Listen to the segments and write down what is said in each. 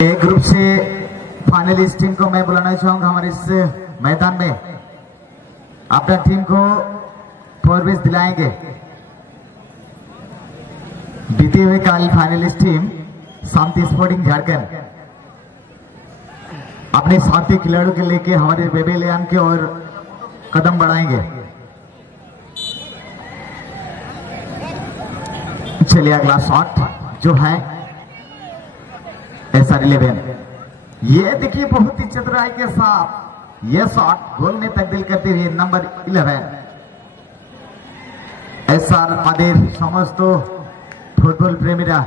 ए group से finalist team को मैं बुलाना चाहूंगा हमारे इस मैदान में। अपना टीम को प्रवेश दिलाएंगे। बीते हुए कल फाइनलिस्ट टीम शांति स्पोर्टिंग झारखंड अपने साथी खिलाड़ियों के लेके हमारे बेबेलियन की ओर कदम बढ़ाएंगे। चलिए अगला शॉट जो है SR11। ये देखिए बहुत ही चतुराई के साथ ये शॉट गोल में तब्दील करते हुए नंबर 11 SR আমাদের সমস্ত ফুটবল প্রেমীরা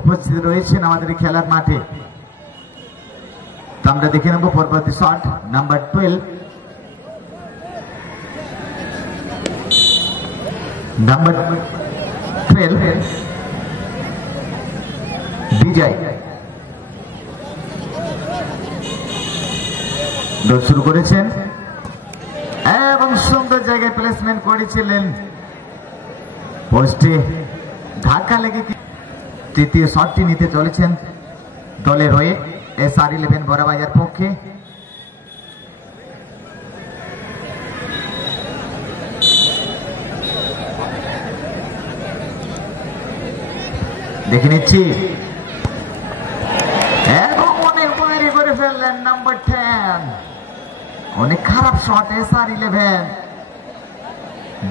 উপস্থিত রয়েছেন আমাদের খেলার মাঠে। তো আমরা দেখে নেব পরবর্তী শট নাম্বার 12 নাম্বার 12 বিজয় দৌড় শুরু করেছেন এবং সুন্দর জায়গায় প্লেসমেন্ট করেছিলেন। পোস্টে ধাক্কা লেগে তৃতীয় শটটি নিতে চলেছেন দলের হয়ে SR11 বড়বাজার পক্ষে। দেখে নিচ্ছি এবং অনেক বাইরে করে ফেললেন নাম্বার 10। অনেক খারাপ শট SR11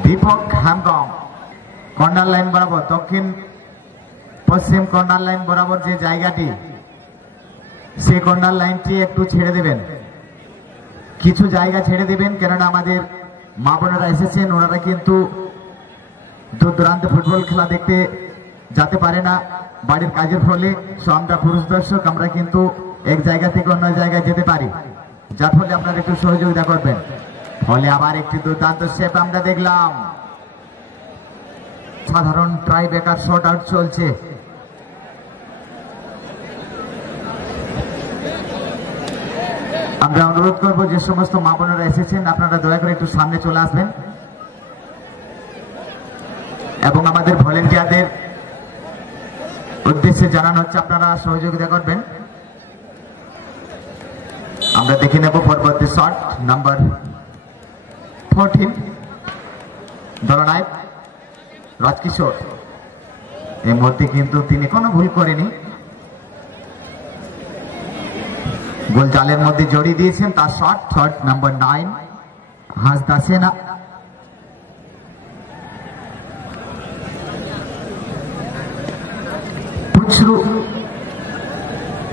দীপক হ্যামগম। কর্নার লাইন বরাবর দক্ষিণ পশ্চিম কর্নার লাইন বরাবর যে জায়গাটি সেই কর্নার লাইনটি একটু ছেড়ে দেবেন, কিছু জায়গা ছেড়ে দেবেন, কেননা আমাদের মা বোনেরা এসেছেন, ওনারা কিন্তু দূর দূরান্তে ফুটবল খেলা দেখতে যেতে পারে না বাড়ির কাজের ফলে। সো আমরা পুরুষ দর্শক আমরা কিন্তু এক জায়গা থেকে অন্য জায়গায় যেতে পারি, যার ফলে আপনারা একটু সহযোগিতা করবেন। ফলে আবার একটি দুর্দান্ত শেপ আমরা দেখলাম। সাধারণ ট্রাই বেকার শট আউট চলছে। আমরা অনুরোধ করবো যে সমস্ত মা বোনেরা এসেছেন আপনারা দয়া করে একটু সামনে চলে আসবেন এবং আমাদের ভলেন্টিয়ারদের উদ্দেশ্যে জানানো হচ্ছে আপনারা সহযোগিতা করবেন। আমরা দেখে নেব পরবর্তী শট নাম্বার 14 দলনায়ক রাজকিশোর। এই মুহূর্তে কিন্তু তিনি কোনো ভুল করেনি, গোল জালের মধ্যে জড়িয়ে দিয়েছেন তার শট নাম্বার 9 হাসদা সেনা। পুচরু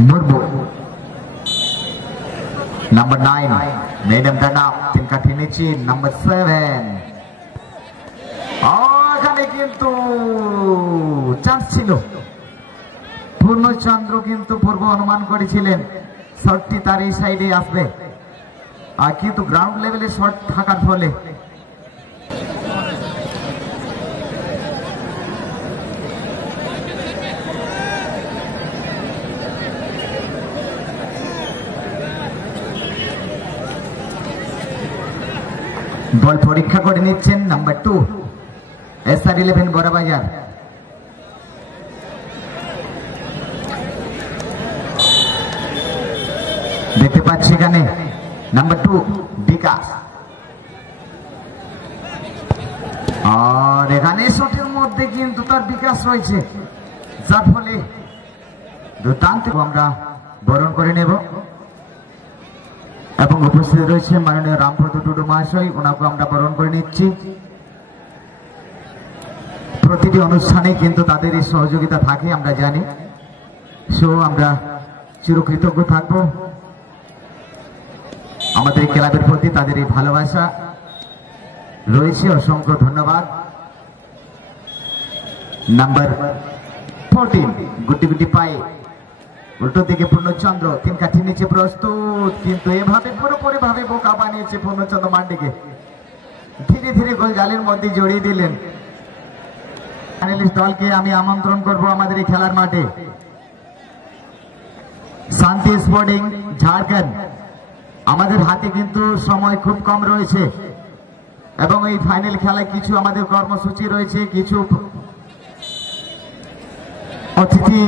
মুর্মু नंबर 9 मैडम का नाम तिनका टेनेची नंबर 7। এখানে কিন্তু চান্স ছিল। পূর্ণচন্দ্র কিন্তু পূর্ব অনুমান করেছিলেন শটটি তার এই সাইডে আসবে, আর কিন্তু গ্রাউন্ড লেভেলে শট থাকার ফলে বল পরীক্ষা করে নিচ্ছেন নাম্বার 2 SR11 বড়বাজার। দেখতে পাচ্ছি এখানে নাম্বার 2 বিকাশ, আর এখানে শটের মধ্যে কিন্তু তার বিকাশ রয়েছে, যার ফলে দুর্দান্ত আমরা বরণ করে নেব এবং উপস্থিত রয়েছে মাননীয় রামপদ টুডু মহাশয়, ওনাকে আমরা বরণ করে নিচ্ছি। প্রতিটি অনুষ্ঠানে কিন্তু তাদের এই সহযোগিতা থাকে আমরা জানি। সো আমরা চিরকৃতজ্ঞ থাকবো আমাদের ক্লাবের প্রতি, তাদের এই ভালোবাসা রয়েছে। অসংখ্য ধন্যবাদ। নাম্বার 14 গুটি গুটি পায়ে উল্টো দিকে পূর্ণচন্দ্র, তিন কাঠি নিচে প্রস্তুত, কিন্তু এভাবে পুরোপুরি ভাবে বোকা বানিয়েছে পূর্ণচন্দ্র মান্ডিকে। ধীরে ধীরে গোল জালের মধ্যে জড়িয়ে দিলেন। ফাইনালিস্ট দলকে আমি আমন্ত্রণ করব আমাদের এই খেলার মাঠে শান্তি স্পোর্টিং ঝাড়খণ্ড। আমাদের হাতে কিন্তু সময় খুব কম রয়েছে এবং এই ফাইনাল খেলায় কিছু আমাদের কর্মসূচি রয়েছে, কিছু অতিথি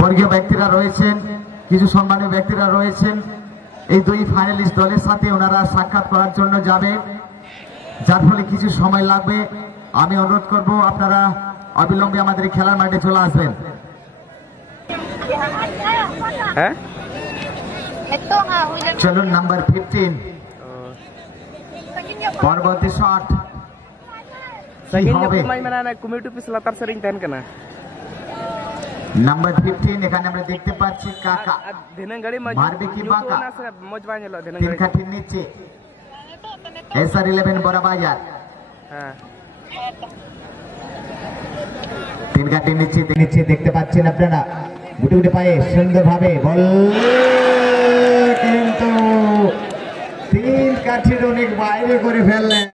বর্গীয় ব্যক্তিরা রয়েছেন কিছু সম্মানীয় ব্যক্তিরা রয়েছেন এই দুই ফাইনালিস্ট দলের সাথে, ওনারা সাক্ষাৎ করার জন্য যাবে, যার ফলে কিছু সময় লাগবে। আমি অনুরোধ করব আপনারা অবিলম্বে আমাদের এই খেলার মাঠে চলে আসবেন। হ্যাঁ চলুন নাম্বার 15 পরবর্তী শট কি হবে? কমিটি পিস লাতার সেরিং দেন কেন নাম্বার 15 এখানে আমরা দেখতে পাচ্ছি কাকা মারবে কি বাঁকা, তিন কাঠির নিচে SR11 বড় বাজার, তিন কাঠির নিচে দেখতে পাচ্ছেন আপনারা, গুটি গুটি পায়ে সুন্দর ভাবে বল, কিন্তু তিন কাঠির অনেক বাইরে করে ফেললেন।